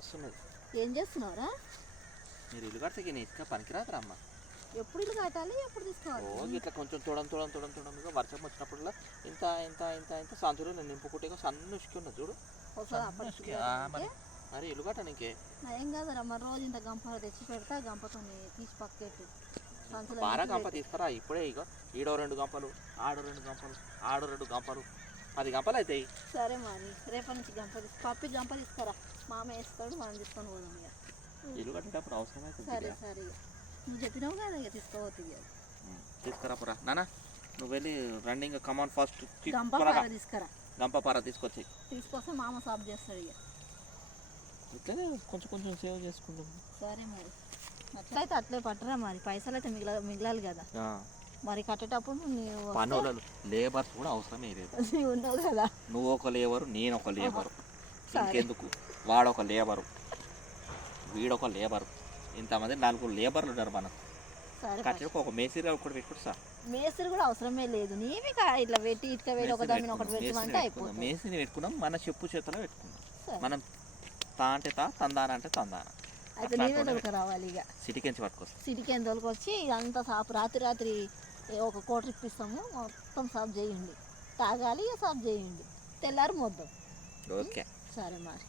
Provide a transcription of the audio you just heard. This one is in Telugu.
మస్తు ఉన్నది ఏం చేస్తున్నావురా? మీరు ఇల్లు కడితే నేను ఇసుక పనికిరాదురా అమ్మ. ఎప్పుడు ఇల్లు కట్టాలి ఎప్పుడు ఓ తీసుకోవాలి ఇట్లా కొంచెం తోడం తోడం తోడం తోడంగా వర్షం వచ్చినప్పుడల్లా ఇంత ఇంత ఇంత ఇంత సంచులు నేను నింపుకుంటే సన్న ఉసుకి ఉన్నది చూడు మరి. ఇల్లు కట్టనీకే ఏం కాదురా మరి రోజు ఇంత గంప తెచ్చి పెడతా గంపతో తీసి పక్కెట్టు. బారా గంప. తీసుకురా ఇప్పుడే ఇగో. ఈడో రెండు గంపలు ఆడో రెండు గంపలు ఆడో రెండు గంపలు. పది గంపలు అవుతాయి సరే మరి రేపటి నుంచి గంప తీసు పప్పి గంప తీసుకురా మామ వేస్తాడు మనం తీసుకొని పోదాం ఇక. ఇల్లు కట్టేటప్పుడు అవసరం సరే అవుతుంది సరే ఇక. నువ్వు చెప్పినావు కదా ఇక తీసుకోవద్దు తీసుకురా పురా. నానా నువ్వు వెళ్ళి రన్నింగ్ కమాన్ ఫస్ట్ తీసుకురా గంప పార తీసుకొచ్చి తీసుకొస్తే మామ సాఫ్ చేస్తాడు ఇక. ఇట్లనే కొంచెం కొంచెం సేవ్ చేసుకుంటాం సరే మరి. అట్లయితే అట్లే పట్టరా మరి. పైసలు అయితే మిగిల మిగిలాలి కదా. మరి కట్టేటప్పుడు నీవు పనులలో లేబర్స్ కూడా అవసరమే లేదు. నీవు ఉన్నావు కదా. నువ్వు ఒక లేబరు నేను ఒక లేబరు. ఇంకెందుకు? వాడొక లేబరు. వీడొక లేబరు. ఇంతమంది నలుగురు లేబర్లు ఉన్నారు మనకు. కట్టడానికి ఒక మేసిరి ఒకటి పెట్టుకుంటు సార్. మేస్త్రి కూడా అవసరమే లేదు. నీవి ఇట్లా పెట్టి ఇటుక పెట్టి ఒక దాని ఒకటి పెట్టమంటే అయిపోతుంది. మేసిని పెట్టుకున్నాం మన చెప్పు చేతిలో పెట్టుకున్నాం. మనం తా అంటే తా తందాన అంటే తందాన. అయితే నీవే. దొరక రావాలి ఇక? సిటీకించి పట్టుకొస్తాం సిటీకి ఎందులోకి వచ్చి ఇదంతా సాపు రాత్రి రాత్రి ఒక కోట ఇప్పిస్తాము మొత్తం సాఫ్ చేయండి. తాగాలి సాఫ్ చేయండి. తెల్లారి మొద్దాం ఓకే. సరే మరి.